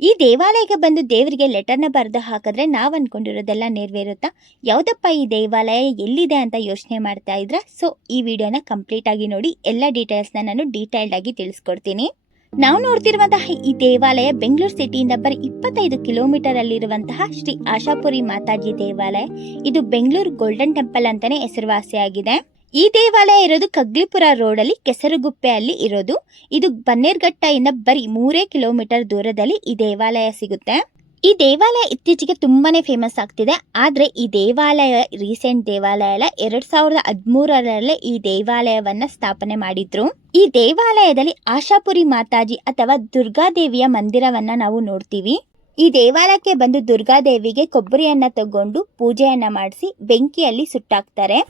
ಈ ದೇವಾಲಯಕ್ಕೆ ಬಂದು ದೇವರಿಗೆ ಲೆಟರ್ನ ಬರೆದು ಹಾಕಿದ್ರೆ ನಾವು ಅನ್ಕೊಂಡಿರೋದೆಲ್ಲ ನೆರವೇರುತ್ತಾ? ಯಾವುದಪ್ಪ ಈ ದೇವಾಲಯ, ಎಲ್ಲಿದೆ ಅಂತ ಯೋಚನೆ ಮಾಡ್ತಾ ಇದ್ರ? ಸೊ ಈ ವಿಡಿಯೋನ ಕಂಪ್ಲೀಟ್ ಆಗಿ ನೋಡಿ. ಎಲ್ಲ ಡೀಟೇಲ್ಸ್ನ ನಾನು ಡೀಟೇಲ್ಡ್ ಆಗಿ ತಿಳಿಸ್ಕೊಡ್ತೀನಿ. ನಾವು ನೋಡ್ತಿರುವಂತಹ ಈ ದೇವಾಲಯ ಬೆಂಗಳೂರು ಸಿಟಿಯಿಂದ ಬರೀ 25 ಕಿಲೋಮೀಟರ್ ಅಲ್ಲಿರುವಂತಹ ಶ್ರೀ ಆಶಾಪುರಿ ಮಾತಾಜಿ ದೇವಾಲಯ. ಇದು ಬೆಂಗಳೂರು ಗೋಲ್ಡನ್ ಟೆಂಪಲ್ ಅಂತಾನೆ ಹೆಸರುವಾಸಿಯಾಗಿದೆ. ಈ ದೇವಾಲಯ ಇರೋದು ಕಗ್ಲಿಪುರ ರೋಡ್ ಅಲ್ಲಿ ಕೆಸರುಗುಪ್ಪೆಯಲ್ಲಿ ಇರೋದು. ಇದು ಬನ್ನೇರ್ಘಟ್ಟದಿಂದ ಬರೀ 3 ಕಿಲೋಮೀಟರ್ ದೂರದಲ್ಲಿ ಈ ದೇವಾಲಯ ಸಿಗುತ್ತೆ. ಈ ದೇವಾಲಯ ಇತ್ತೀಚೆಗೆ ತುಂಬಾನೇ ಫೇಮಸ್ ಆಗ್ತಿದೆ. ಆದ್ರೆ ಈ ದೇವಾಲಯ ರೀಸೆಂಟ್ ದೇವಾಲಯ ಅಲ್ಲ, 2013 ಈ ದೇವಾಲಯವನ್ನ ಸ್ಥಾಪನೆ ಮಾಡಿದ್ರು. ಈ ದೇವಾಲಯದಲ್ಲಿ ಆಶಾಪುರಿ ಮಾತಾಜಿ ಅಥವಾ ದುರ್ಗಾದೇವಿಯ ಮಂದಿರವನ್ನ ನಾವು ನೋಡ್ತೀವಿ. ಈ ದೇವಾಲಯಕ್ಕೆ ಬಂದು ದುರ್ಗಾದೇವಿಗೆ ಕೊಬ್ಬರಿಯನ್ನ ತಗೊಂಡು ಪೂಜೆಯನ್ನ ಮಾಡಿಸಿ ಬೆಂಕಿಯಲ್ಲಿ ಸುಟ್ಟಾಕ್ತಾರೆ.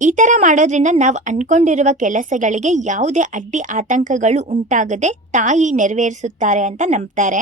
ಈ ತರ ಮಾಡೋದ್ರಿಂದ ನಾವು ಅನ್ಕೊಂಡಿರುವ ಕೆಲಸಗಳಿಗೆ ಯಾವುದೇ ಅಡ್ಡಿ ಆತಂಕಗಳು ಉಂಟಾಗದೆ ತಾಯಿ ನೆರವೇರಿಸುತ್ತಾರೆ ಅಂತ ನಂಬ್ತಾರೆ.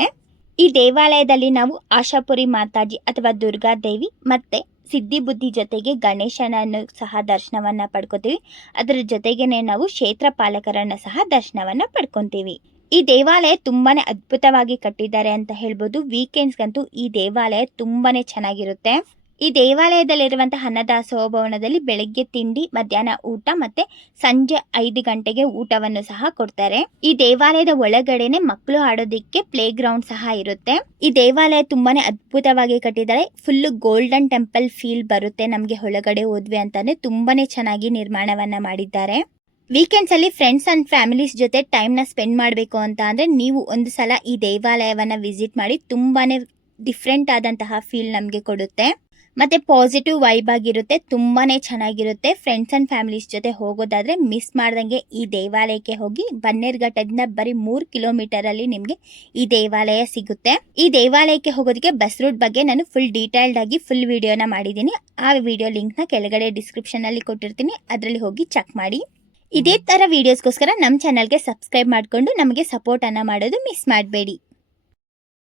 ಈ ದೇವಾಲಯದಲ್ಲಿ ನಾವು ಆಶಾಪುರಿ ಮಾತಾಜಿ ಅಥವಾ ದುರ್ಗಾದೇವಿ ಮತ್ತೆ ಸಿದ್ಧಿ ಬುದ್ಧಿ ಜೊತೆಗೆ ಗಣೇಶನನ್ನು ಸಹ ದರ್ಶನವನ್ನ ಪಡ್ಕೋತೀವಿ. ಅದರ ಜೊತೆಗೇನೆ ನಾವು ಕ್ಷೇತ್ರ ಪಾಲಕರನ್ನ ಸಹ ದರ್ಶನವನ್ನ ಪಡ್ಕೊಂತೀವಿ. ಈ ದೇವಾಲಯ ತುಂಬಾನೇ ಅದ್ಭುತವಾಗಿ ಕಟ್ಟಿದ್ದಾರೆ ಅಂತ ಹೇಳ್ಬೋದು. ವೀಕೆಂಡ್ಸ್ಗಂತೂ ಈ ದೇವಾಲಯ ತುಂಬಾನೇ ಚೆನ್ನಾಗಿರುತ್ತೆ. ಈ ದೇವಾಲಯದಲ್ಲಿರುವಂತಹ ಅನ್ನದಾಸೋಹ ಭವನದಲ್ಲಿ ಬೆಳಗ್ಗೆ ತಿಂಡಿ, ಮಧ್ಯಾಹ್ನ ಊಟ ಮತ್ತೆ ಸಂಜೆ 5 ಗಂಟೆಗೆ ಊಟವನ್ನು ಸಹ ಕೊಡ್ತಾರೆ. ಈ ದೇವಾಲಯದ ಒಳಗಡೆನೆ ಮಕ್ಕಳು ಆಡೋದಿಕ್ಕೆ ಪ್ಲೇ ಗ್ರೌಂಡ್ ಸಹ ಇರುತ್ತೆ. ಈ ದೇವಾಲಯ ತುಂಬಾನೇ ಅದ್ಭುತವಾಗಿ ಕಟ್ಟಿದ್ದಾರೆ. ಫುಲ್ ಗೋಲ್ಡನ್ ಟೆಂಪಲ್ ಫೀಲ್ ಬರುತ್ತೆ ನಮ್ಗೆ ಒಳಗಡೆ ಹೋದ್ವಿ ಅಂತಂದ್ರೆ. ತುಂಬಾನೇ ಚೆನ್ನಾಗಿ ನಿರ್ಮಾಣವನ್ನ ಮಾಡಿದ್ದಾರೆ. ವೀಕೆಂಡ್ಸ್ ಅಲ್ಲಿ ಫ್ರೆಂಡ್ಸ್ ಅಂಡ್ ಫ್ಯಾಮಿಲೀಸ್ ಜೊತೆ ಟೈಮ್ ನ ಸ್ಪೆಂಡ್ ಮಾಡಬೇಕು ಅಂತ ಅಂದ್ರೆ ನೀವು ಒಂದು ಸಲ ಈ ದೇವಾಲಯವನ್ನ ವಿಸಿಟ್ ಮಾಡಿ. ತುಂಬಾನೇ ಡಿಫ್ರೆಂಟ್ ಆದಂತಹ ಫೀಲ್ ನಮ್ಗೆ ಕೊಡುತ್ತೆ. ಮತ್ತೆ ಪಾಸಿಟಿವ್ ವೈಬ್ ಆಗಿರುತ್ತೆ. ತುಂಬಾನೇ ಚೆನ್ನಾಗಿರುತ್ತೆ. ಫ್ರೆಂಡ್ಸ್ ಅಂಡ್ ಫ್ಯಾಮಿಲೀಸ್ ಜೊತೆ ಹೋಗೋದಾದ್ರೆ ಮಿಸ್ ಮಾಡ್ದಂಗೆ ಈ ದೇವಾಲಯಕ್ಕೆ ಹೋಗಿ. ಬನ್ನೇರ್ಘಟ್ಟದಿಂದ ಬರೀ 3 ಕಿಲೋಮೀಟರ್ ಅಲ್ಲಿ ನಿಮ್ಗೆ ಈ ದೇವಾಲಯ ಸಿಗುತ್ತೆ. ಈ ದೇವಾಲಯಕ್ಕೆ ಹೋಗೋದಕ್ಕೆ ಬಸ್ ರೂಟ್ ಬಗ್ಗೆ ನಾನು ಫುಲ್ ಡೀಟೇಲ್ಡ್ ಆಗಿ ಫುಲ್ ವಿಡಿಯೋನ ಮಾಡಿದ್ದೀನಿ. ಆ ವಿಡಿಯೋ ಲಿಂಕ್ ನ ಕೆಳಗಡೆ ಡಿಸ್ಕ್ರಿಪ್ಷನ್ ಅಲ್ಲಿ ಕೊಟ್ಟಿರ್ತೀನಿ, ಅದರಲ್ಲಿ ಹೋಗಿ ಚೆಕ್ ಮಾಡಿ. ಇದೇ ತರ ವಿಡಿಯೋಸ್ಗೋಸ್ಕರ ನಮ್ಮ ಚಾನಲ್ಗೆ ಸಬ್ಸ್ಕ್ರೈಬ್ ಮಾಡಿಕೊಂಡು ನಮಗೆ ಸಪೋರ್ಟ್ ಅನ್ನ ಮಾಡೋದು ಮಿಸ್ ಮಾಡಬೇಡಿ.